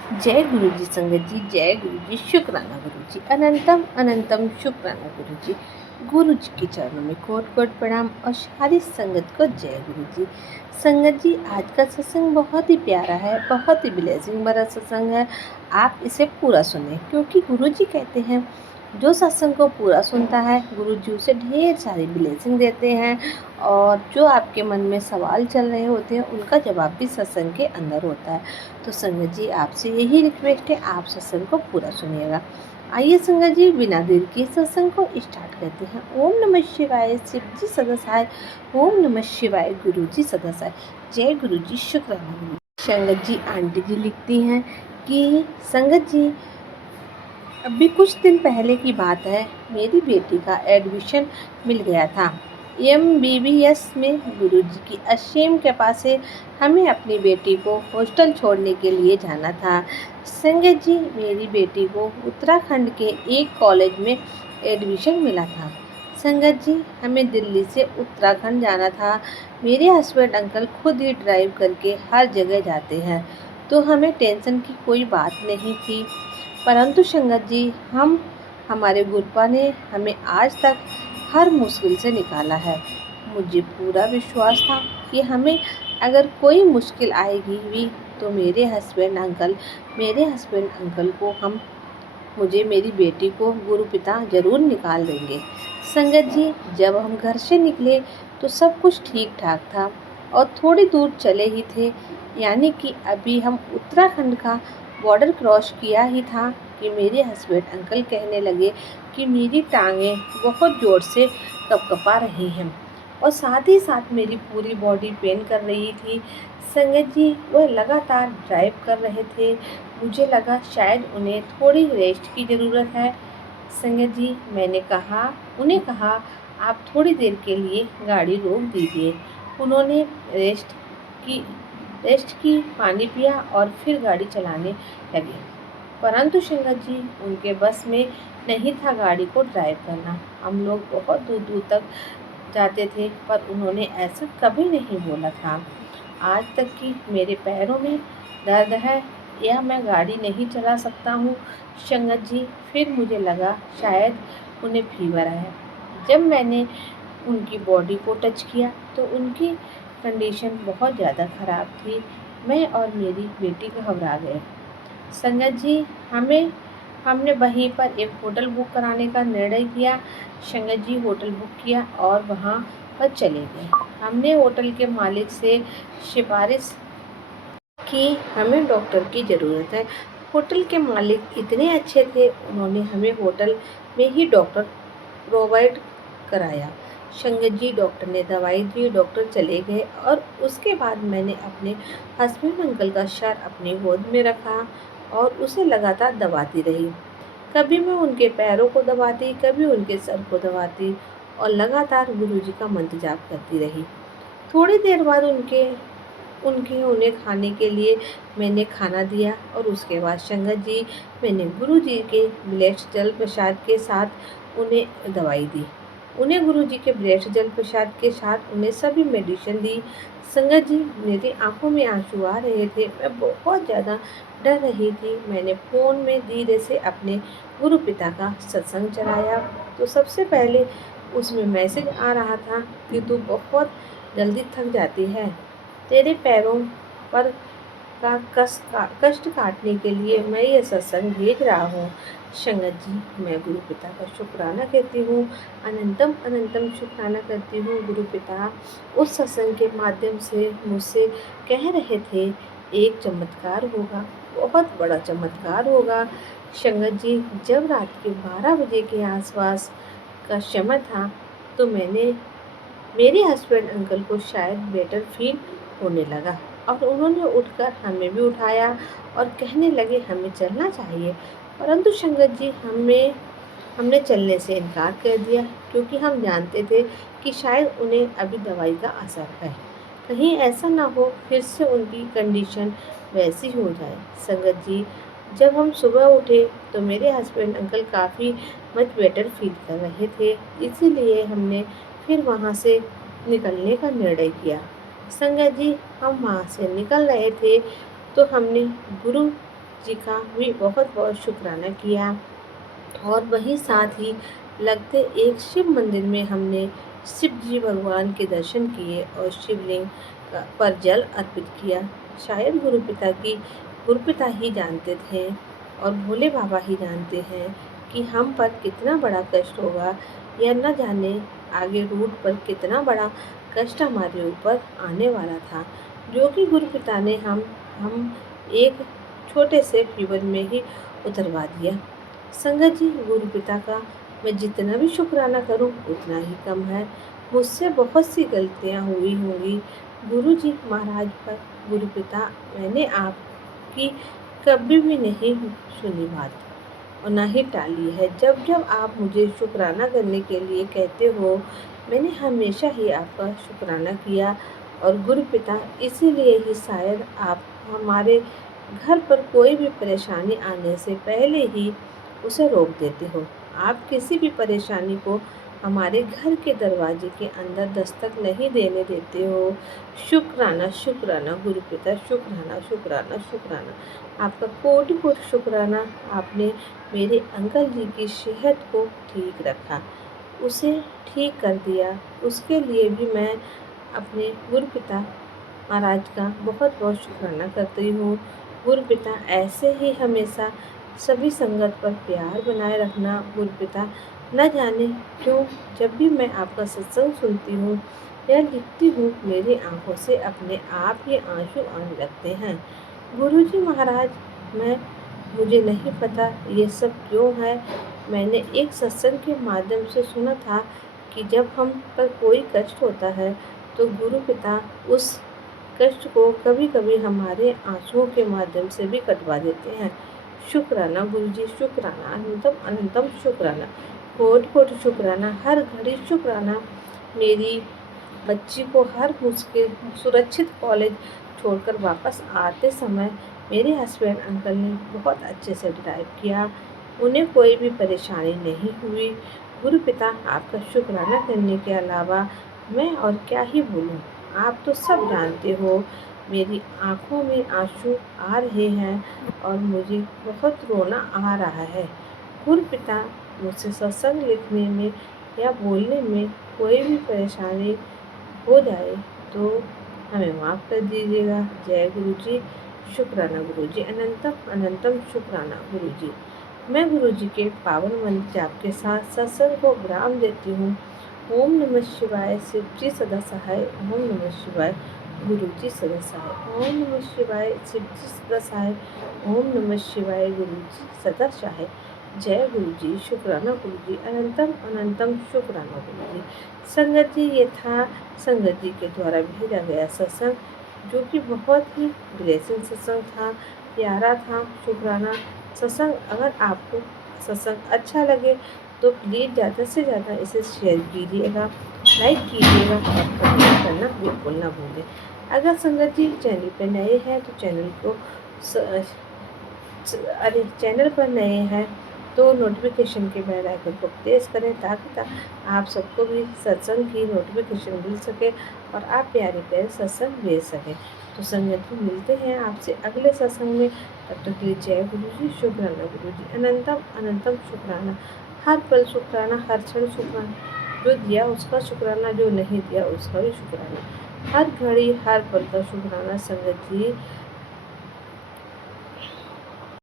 जय गुरु जी संगत जी, जय गुरु जी, शुक्राना गुरु जी, अनंतम अनंतम शुक्राना गुरु जी। गुरु जी के चरणों में कोट कोट प्रणाम और सारी संगत को जय गुरु जी। संगत जी, आज का सत्संग बहुत ही प्यारा है, बहुत ही ब्लेसिंग भरा सत्संग है। आप इसे पूरा सुने, क्योंकि गुरु जी कहते हैं जो सत्संग को पूरा सुनता है गुरु जी उसे ढेर सारी ब्लेसिंग देते हैं, और जो आपके मन में सवाल चल रहे होते हैं उनका जवाब भी सत्संग के अंदर होता है। तो संगत जी, आपसे यही रिक्वेस्ट है, आप सत्संग को पूरा सुनिएगा। आइए संगत जी, बिना देर के सत्संग को स्टार्ट करते हैं। ओम नमः शिवाय, शिव जी सदासाय। ओम नमः शिवाय, गुरु जी सदासाय। जय गुरु जी, शुक्राना गुरु जी। संगत जी, आंटी जी लिखती हैं कि संगत जी, अभी कुछ दिन पहले की बात है, मेरी बेटी का एडमिशन मिल गया था MBBS में। गुरुजी की असीम कृपा से हमें अपनी बेटी को हॉस्टल छोड़ने के लिए जाना था। संगत जी, मेरी बेटी को उत्तराखंड के एक कॉलेज में एडमिशन मिला था। संगत जी, हमें दिल्ली से उत्तराखंड जाना था। मेरे हस्बैंड अंकल खुद ही ड्राइव करके हर जगह जाते हैं, तो हमें टेंशन की कोई बात नहीं थी। परंतु संगत जी, हमारे गुरुपा ने हमें आज तक हर मुश्किल से निकाला है। मुझे पूरा विश्वास था कि हमें अगर कोई मुश्किल आएगी भी तो मेरे हस्बैंड अंकल को मुझे मेरी बेटी को गुरु पिता जरूर निकाल देंगे। संगत जी, जब हम घर से निकले तो सब कुछ ठीक ठाक था और थोड़ी दूर चले ही थे, यानी कि अभी हम उत्तराखंड का बॉर्डर क्रॉस किया ही था कि मेरे हस्बैंड अंकल कहने लगे कि मेरी टांगें बहुत ज़ोर से कपकपा रही हैं और साथ ही साथ मेरी पूरी बॉडी पेन कर रही थी। संगत जी, वह लगातार ड्राइव कर रहे थे। मुझे लगा शायद उन्हें थोड़ी रेस्ट की ज़रूरत है। संगत जी, मैंने उन्हें कहा आप थोड़ी देर के लिए गाड़ी रोक दीजिए। उन्होंने रेस्ट की, पानी पिया और फिर गाड़ी चलाने लगे। परंतु संगत जी, उनके बस में नहीं था गाड़ी को ड्राइव करना। हम लोग बहुत दूर दूर तक जाते थे, पर उन्होंने ऐसा कभी नहीं बोला था। आज तक कि मेरे पैरों में दर्द है या मैं गाड़ी नहीं चला सकता हूँ। संगत जी, फिर मुझे लगा शायद उन्हें फीवर है। जब मैंने उनकी बॉडी को टच किया तो उनकी कंडीशन बहुत ज़्यादा ख़राब थी। मैं और मेरी बेटी घबरा गए। संगत जी, हमने वहीं पर एक होटल बुक कराने का निर्णय किया। संगत जी, होटल बुक किया और वहाँ पर चले गए। हमने होटल के मालिक से सिफारिश की हमें डॉक्टर की ज़रूरत है। होटल के मालिक इतने अच्छे थे, उन्होंने हमें होटल में ही डॉक्टर प्रोवाइड कराया। संगत जी, डॉक्टर ने दवाई दी, डॉक्टर चले गए और उसके बाद मैंने अपने हस्बैंड अंकल का सर अपनी गोद में रखा और उसे लगातार दबाती रही। कभी मैं उनके पैरों को दबाती, कभी उनके सर को दबाती और लगातार गुरुजी का मंत्र जाप करती रही। थोड़ी देर बाद उन्हें खाने के लिए मैंने खाना दिया और उसके बाद संगत जी, मैंने गुरुजी के ब्लेस्ड जल प्रसाद के साथ उन्हें दवाई दी। उन्हें गुरुजी के ब्लेस्ड जल प्रसाद के साथ उन्हें सभी मेडिसिन दी। संगत जी, मेरी आंखों में आंसू आ रहे थे, मैं बहुत ज़्यादा डर रही थी। मैंने फ़ोन में धीरे से अपने गुरु पिता का सत्संग चलाया तो सबसे पहले उसमें मैसेज आ रहा था कि तू बहुत जल्दी थक जाती है, तेरे पैरों पर का कष्ट काटने के लिए मैं ये सत्संग भेज रहा हूँ। संगत जी, मैं गुरु पिता का शुक्राना कहती हूँ, अनंतम अनंतम शुक्राना करती हूँ। गुरु पिता उस सत्संग के माध्यम से मुझसे कह रहे थे एक चमत्कार होगा, बहुत बड़ा चमत्कार होगा। संगत जी, जब रात के 12 बजे के आसपास का समय था तो मेरे हस्बैंड अंकल को शायद बेटर फील होने लगा और उन्होंने उठकर हमें भी उठाया और कहने लगे हमें चलना चाहिए। परंतु संगत जी, हमने चलने से इनकार कर दिया, क्योंकि हम जानते थे कि शायद उन्हें अभी दवाई का असर है, कहीं ऐसा ना हो फिर से उनकी कंडीशन वैसी हो जाए। संगत जी, जब हम सुबह उठे तो मेरे हस्बैंड अंकल काफ़ी मच बेटर फील कर रहे थे, इसीलिए हमने फिर वहाँ से निकलने का निर्णय किया। संगत जी, हम वहाँ से निकल रहे थे तो हमने गुरु जी का भी बहुत बहुत शुक्राना किया। और वहीं साथ ही लगते एक शिव मंदिर में हमने शिव जी भगवान के दर्शन किए और शिवलिंग पर जल अर्पित किया। शायद गुरुपिता ही जानते थे और भोले बाबा ही जानते हैं कि हम पर कितना बड़ा कष्ट होगा, या न जाने आगे रूट पर कितना बड़ा कष्ट हमारे ऊपर आने वाला था, जो कि गुरुपिता ने हम एक छोटे से फीवर में ही उतरवा दिया। संगत जी, गुरुपिता का मैं जितना भी शुक्राना करूं उतना ही कम है। मुझसे बहुत सी गलतियां हुई होंगी गुरु जी महाराज पर। गुरुपिता, मैंने आपकी कभी भी नहीं सुनी बात और ना ही टाली है। जब जब आप मुझे शुक्राना करने के लिए कहते हो, मैंने हमेशा ही आपका शुक्राना किया। और गुरुपिता, इसीलिए ही शायद आप हमारे घर पर कोई भी परेशानी आने से पहले ही उसे रोक देते हो। आप किसी भी परेशानी को हमारे घर के दरवाजे के अंदर दस्तक नहीं देने देते हो। शुक्राना शुक्राना गुरुपिता, शुक्राना शुक्राना शुक्राना। आपका कोटि कोटि शुक्राना। आपने मेरे अंकल जी की सेहत को ठीक रखा, उसे ठीक कर दिया। उसके लिए भी मैं अपने गुरुपिता महाराज का बहुत बहुत शुक्राना करती हूँ। गुरुपिता, ऐसे ही हमेशा सभी संगत पर प्यार बनाए रखना। गुरुपिता, न जाने क्यों जब भी मैं आपका सत्संग सुनती हूँ या लिखती हूँ, मेरी आंखों से अपने आप ही आंसू आने लगते हैं। गुरुजी महाराज, मुझे नहीं पता ये सब क्यों है। मैंने एक सत्संग के माध्यम से सुना था कि जब हम पर कोई कष्ट होता है तो गुरुपिता उस कष्ट को कभी कभी हमारे आंसुओं के माध्यम से भी कटवा देते हैं। शुक्राना गुरुजी, शुक्राना, अनंतम अनंतम शुक्राना, कोटि कोटि शुक्राना, हर घड़ी शुक्राना। मेरी बच्ची को हर मुश्किल सुरक्षित कॉलेज छोड़कर वापस आते समय मेरे हस्बैंड अंकल ने बहुत अच्छे से ड्राइव किया, उन्हें कोई भी परेशानी नहीं हुई। गुरुपिता, आपका शुक्राना करने के अलावा मैं और क्या ही बोलूं। आप तो सब जानते हो। मेरी आंखों में आंसू आ रहे हैं और मुझे बहुत रोना आ रहा है। गुरुपिता, मुझसे सत्संग लिखने में या बोलने में कोई भी परेशानी हो जाए तो हमें माफ़ कर दीजिएगा। जय गुरु जी। शुक्राना गुरु जी, अनंतम अनंतम शुक्राना गुरु जी। मैं गुरु जी के पावन मंत्र जाप के साथ सत्संग को विराम देती हूँ। ओम नमः शिवाय। शिव जी सदा सहाय। ओम नमः शिवाय। गुरु जी सदा सहाय। ओम नमः शिवाय। शिव जी सदा सहाय। ओम नमः शिवाय। गुरु जी सदा सहाय। जय गुरु जी। शुक्राना गुरु जी, अनंतम अनंतम शुक्राना गुरु जी। संगत जी, ये था संगत जी के द्वारा भेजा गया सत्संग, जो कि बहुत ही ब्लेसिंग सत्संग था, प्यारा था। शुक्राना सत्संग। अगर आपको सत्संग अच्छा लगे तो प्लीज़ ज़्यादा से ज़्यादा इसे शेयर कीजिएगा, लाइक कीजिएगा और कमेंट करना बिल्कुल ना भूलें। अगर संगत जी चैनल पर नए हैं तो चैनल पर नए हैं तो नोटिफिकेशन के बेल आइकन को प्रेस करें, ताकि आप सबको भी सत्संग की नोटिफिकेशन मिल सके और आप प्यारे प्यारे सत्संग भेज सकें। तो संगत जी, मिलते हैं आपसे अगले सत्संग में। तब तक के लिए जय गुरु जी। शुक्राना गुरु जी, अनंतम अनंतम शुक्राना। हर पल शुक्राना, हर क्षण शुक्राना। जो दिया उसका शुक्राना, जो नहीं दिया उसका भी शुक्राना। हर घड़ी हर पल का शुक्राना। संगत जी,